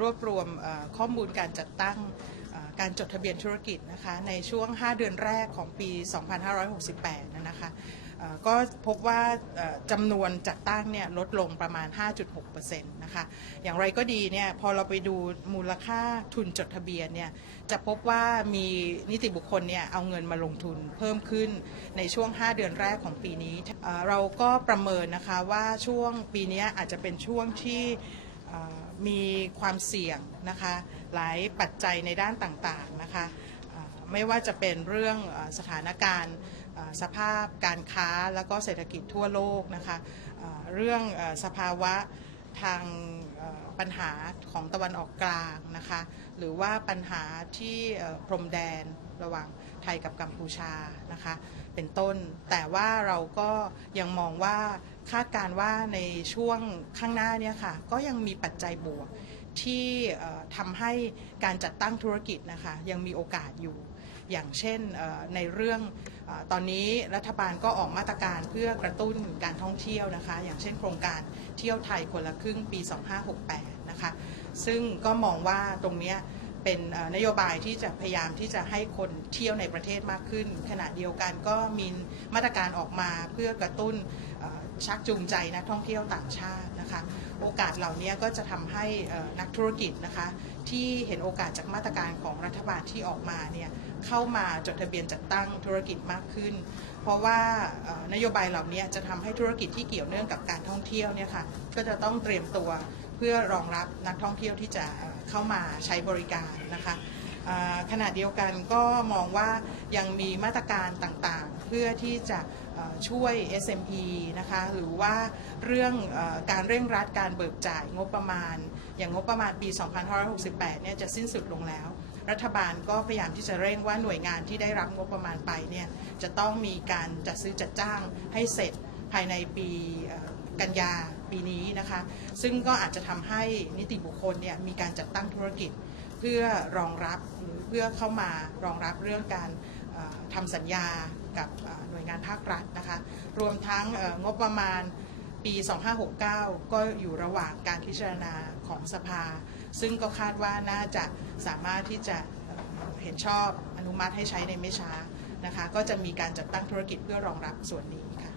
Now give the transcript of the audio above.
รวบรวมข้อมูลการจัดตั้งการจดทะเบียนธุรกิจนะคะในช่วง 5 เดือนแรกของปี 2568 นะคะก็พบว่าจำนวนจัดตั้งเนี่ยลดลงประมาณ 5.6%นะคะอย่างไรก็ดีเนี่ยพอเราไปดูมูลค่าทุนจดทะเบียนเนี่ยจะพบว่ามีนิติบุคคลเนี่ยเอาเงินมาลงทุนเพิ่มขึ้นในช่วง 5 เดือนแรกของปีนี้ เราก็ประเมินนะคะว่าช่วงปีนี้อาจจะเป็นช่วงที่ มีความเสี่ยงนะคะหลายปัจจัยในด้านต่างๆนะคะไม่ว่าจะเป็นเรื่องสถานการณ์สภาพการค้าแล้วก็เศรษฐกิจทั่วโลกนะคะเรื่องสภาวะทางปัญหาของตะวันออกกลางนะคะหรือว่าปัญหาที่พรมแดน ระหว่างไทยกับกัมพูชานะคะเป็นต้น แต่ว่าเราก็ยังมองว่าคาดการณ์ว่าในช่วงข้างหน้าเนี่ยค่ะก็ยังมีปัจจัยบวกที่ทำให้การจัดตั้งธุรกิจนะคะยังมีโอกาสอยู่อย่างเช่นในเรื่องตอนนี้รัฐบาลก็ออกมาตรการเพื่อกระตุ้นการท่องเที่ยวนะคะ อย่างเช่นโครงการเที่ยวไทยคนละครึ่งปี 2568 นะคะ ซึ่งก็มองว่าตรงเนี้ย เป็นนโยบายที่จะพยายามที่จะให้คนเที่ยวในประเทศมากขึ้น ขณะเดียวกันก็มีมาตรการออกมาเพื่อกระตุ้นชักจูงใจนักท่องเที่ยวต่างชาตินะคะ โอกาสเหล่านี้ก็จะทำให้นักธุรกิจนะคะ ที่เห็นโอกาสจากมาตรการของรัฐบาลที่ออกมาเนี่ยเข้ามาจดทะเบียนจัดตั้งธุรกิจมากขึ้น เพราะว่านโยบายเหล่านี้จะทำให้ธุรกิจที่เกี่ยวเนื่องกับการท่องเที่ยวเนี่ยค่ะก็จะต้องเตรียมตัว เพื่อรองรับนักท่องเที่ยวที่จะเข้ามาใช้บริการนะคะขณะเดียวกันก็มองว่ายังมีมาตรการต่างๆ เพื่อที่จะเอ่อช่วย SME นะคะหรือว่าเรื่องอการเร่งรัดการเบิกจ่ายงบประมาณ อย่างงบประมาณปี 2568 เนี่ยจะสิ้นสุดลงแล้ว รัฐบาลก็พยายามที่จะเร่งว่าหน่วยงานที่ได้รับงบประมาณไปเนี่ยจะต้องมีการจัดซื้อจัดจ้างให้เสร็จภายในปี กันยาปีนี้นะคะ ซึ่งก็อาจจะทำให้นิติบุคคลเนี่ยมีการจัดตั้งธุรกิจ เพื่อรองรับหรือเพื่อเข้ามารองรับเรื่องการทำสัญญากับหน่วยงานภาครัฐนะคะ รวมทั้งงบประมาณปี 2569 ก็อยู่ระหว่างการพิจารณาของสภา ซึ่งก็คาดว่าน่าจะสามารถที่จะเห็นชอบอนุมัติให้ใช้ในไม่ช้านะคะ ก็จะมีการจัดตั้งธุรกิจเพื่อรองรับส่วนนี้ค่ะ